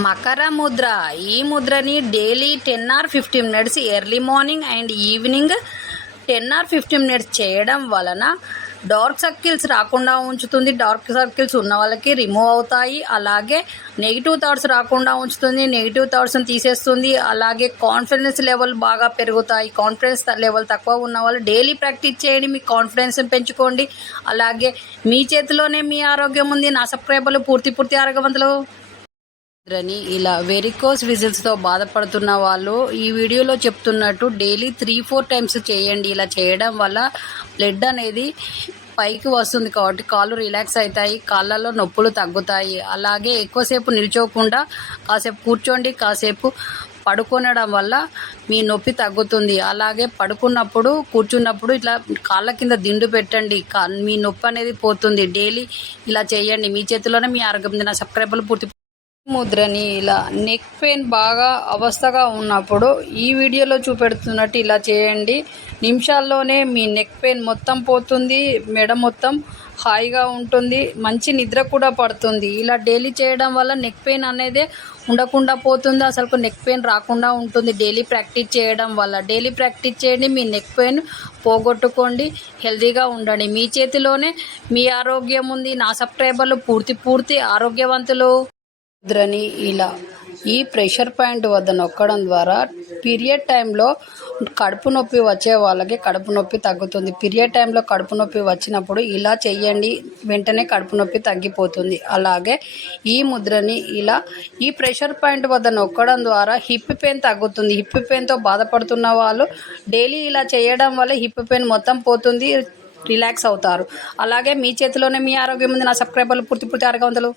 మకర ముద్ర. ఈ ముద్రని daily 10 or 15 minutes early morning and evening 10 or 15 minutes చేయడం వలన డార్క్ సర్కిల్స్ రాకుండా ఉంచుతుంది. డార్క్ సర్కిల్స్ ఉన్న వాళ్ళకి రిమూవ్ అవుతాయి. అలాగే నెగిటివ్ థాట్స్ రాకుండా ఉంచుతుంది. నెగిటివ్ థాట్స్ని తీసేస్తుంది. అలాగే కాన్ఫిడెన్స్ లెవెల్ బాగా పెరుగుతాయి. కాన్ఫిడెన్స్ లెవెల్ తక్కువ ఉన్న వాళ్ళు డైలీ ప్రాక్టీస్ చేయండి. మీ కాన్ఫిడెన్స్ని పెంచుకోండి. అలాగే మీ చేతిలోనే మీ ఆరోగ్యం ఉంది. నా సబ్స్క్రైబర్లు పూర్తి ఆరోగ్యవంతులు. ఇలా వెరికోస్ విజిల్స్తో బాధపడుతున్న వాళ్ళు ఈ వీడియోలో చెప్తున్నట్టు డైలీ 3-4 times చేయండి. ఇలా చేయడం వల్ల బ్లడ్ అనేది పైకి వస్తుంది కాబట్టి కాళ్ళు రిలాక్స్ అవుతాయి, కాళ్ళలో నొప్పులు తగ్గుతాయి. అలాగే ఎక్కువసేపు నిల్చోకుండా కాసేపు కూర్చోండి, కాసేపు పడుకొనడం వల్ల మీ నొప్పి తగ్గుతుంది. అలాగే పడుకున్నప్పుడు కూర్చున్నప్పుడు ఇట్లా కాళ్ళ కింద దిండు పెట్టండి, మీ నొప్పి అనేది పోతుంది. డైలీ ఇలా చేయండి. మీ చేతిలోనే మీ ఆరోగ్యం. నా సబ్స్క్రైబర్లు పూర్తి ముద్రని ఇలా నెక్ పెయిన్ బాగా అవస్థగా ఉన్నప్పుడు ఈ వీడియోలో చూపెడుతున్నట్టు ఇలా చేయండి. నిమిషాల్లోనే మీ నెక్ పెయిన్ మొత్తం పోతుంది, మెడ మొత్తం హాయిగా ఉంటుంది, మంచి నిద్ర కూడా పడుతుంది. ఇలా డైలీ చేయడం వల్ల నెక్ పెయిన్ అనేది ఉండకుండా పోతుంది. అసలు నెక్ పెయిన్ రాకుండా ఉంటుంది డైలీ ప్రాక్టీస్ చేయడం వల్ల. డైలీ ప్రాక్టీస్ చేయండి, మీ నెక్ పెయిన్ పోగొట్టుకోండి, హెల్తీగా ఉండండి. మీ చేతిలోనే మీ ఆరోగ్యం ఉంది. నా సబ్స్క్రైబర్లు పూర్తి ఆరోగ్యవంతులు. ముద్రని ఇలా ఈ ప్రెషర్ పాయింట్ వద్ద నొక్కడం ద్వారా పీరియడ్ టైంలో కడుపు నొప్పి వచ్చే వాళ్ళకి కడుపు నొప్పి తగ్గుతుంది. పీరియడ్ టైంలో కడుపు నొప్పి వచ్చినప్పుడు ఇలా చెయ్యండి, వెంటనే కడుపు నొప్పి తగ్గిపోతుంది. అలాగే ఈ ముద్రని ఇలా ఈ ప్రెషర్ పాయింట్ వద్ద నొక్కడం ద్వారా హిప్ పెయిన్ తగ్గుతుంది. హిప్ పెయిన్తో బాధపడుతున్న వాళ్ళు డైలీ ఇలా చేయడం వల్ల హిప్ పెయిన్ మొత్తం పోతుంది, రిలాక్స్ అవుతారు. అలాగే మీ చేతిలోనే మీ ఆరోగ్యం ఉంది. నా సబ్స్క్రైబర్లు పూర్తి ఆరోగ్యవంతులు.